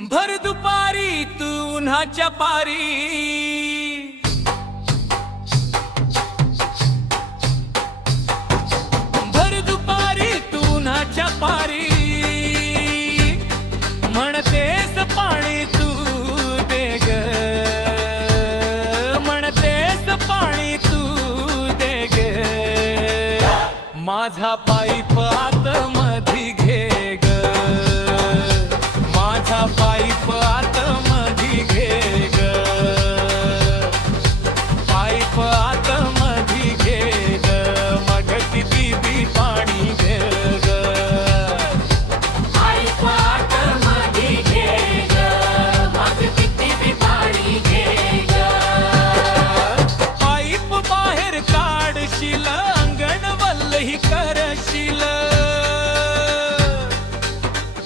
भर दुपारी तू उन्हाच्या पारी, भर दुपारी तू उन्हाच्या पारी, म्हणतेस पाणी तू दे ग, म्हणतेस पाणी तू दे ग, माझा पाईप आत मधी घे ग, माझा पाईप आत मधी घे ग, पाईप आत मधी घे ग, मग किती बी पाणी घे ग, पाईप आत मधी घे ग, मग किती बी पाणी घे ग. पाईप बाहेर काढशील अंगण वल्लही करशील,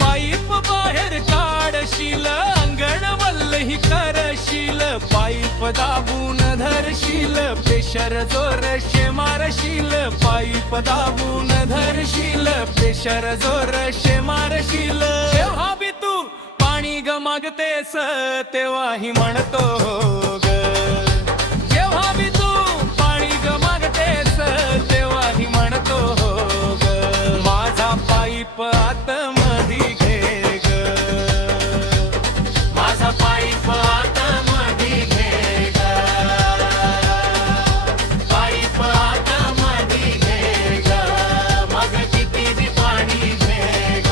पाईप बाहेर काढशील अंगण वल्लही करशील, पाईप दाबून धरशील प्रेशर जोरशे मारशील, पाईप दाबून धरशील प्रेशर जोरशे मारशील, जेव्हा बी तू पाणी ग मागतेस तेव्हाही म्हणतो हो ग, जेव्हा बी तू पाणी ग मागतेस तेव्हाही म्हणतो हो ग, माझा पाईप आत मधी घे ग, माझा पाईप आत मधी घे ग, पाईप आत मधी घे ग, मग किती बी पाणी घे ग,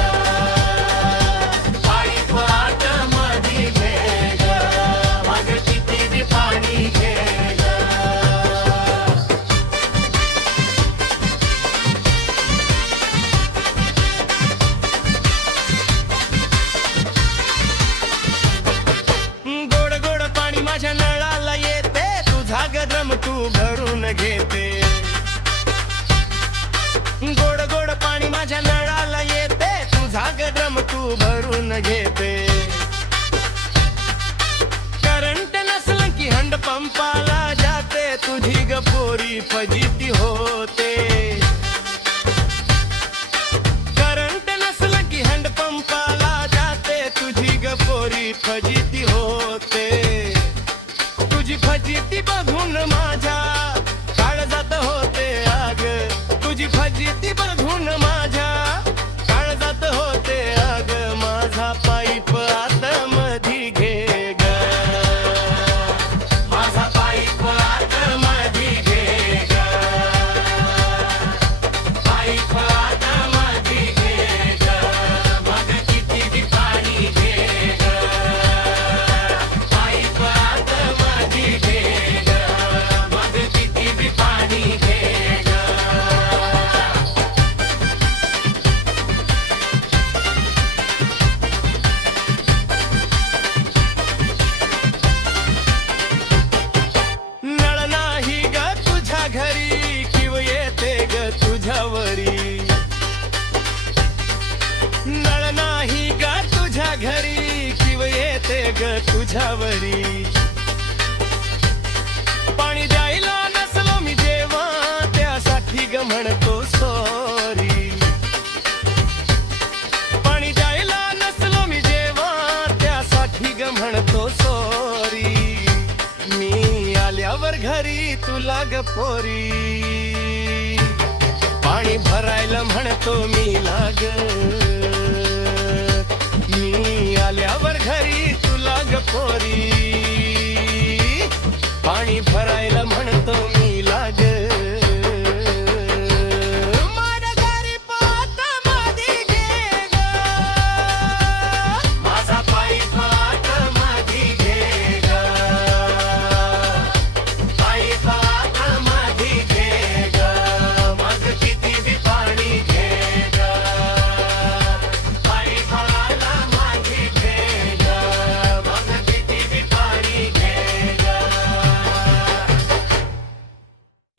पाईप आत मधी घे ग, मग किती बी पाणी घे ग. गोड गोड पाणी माझ्या नळाला येते, तुझा गरम तू भरून घेते, गोड गोड पाणी माझ्या नळाला येते, तुझा गरम तू भरून घेते, करंट नसलं की हंडपंपाला जाते, तुझी ग पोरी फजिती होते, करंट नसलं की हंडपंपाला जाते, तुझी ग पोरी फजिती होते, तुझी फजिती बघून माझ्या काळजात होते आग, तुझी फजिती बघून माझ्या काळजात होते आग, माझा पाईप आत मधी घे ग, माझा पाईप आत मधी घे ग, पाईप आत मधी घे ग, मग किती बी पाणी घे ग, पाईप आत मधी घे ग, मग किती बी पाणी घे ग. नळ नाही ग तुझ्या घरी किव येते ग तुझ्यावरी, नळ नाही ग तुझ्या घरी किव येते ग तुझ्यावरी, पाणी द्यायला नसलो मी जेव्हा त्यासाठी ग म्हणतो सॉरी, पाणी द्यायला नसलो मी जेव्हा त्यासाठी ग म्हणतो सॉरी, मी आल्यावर घरी तुला ग पोरी पाणी भरायला म्हणतो मी लाग, मी आल्यावर घरी तुला ग पोरी पाणी भरायला म्हणतो मी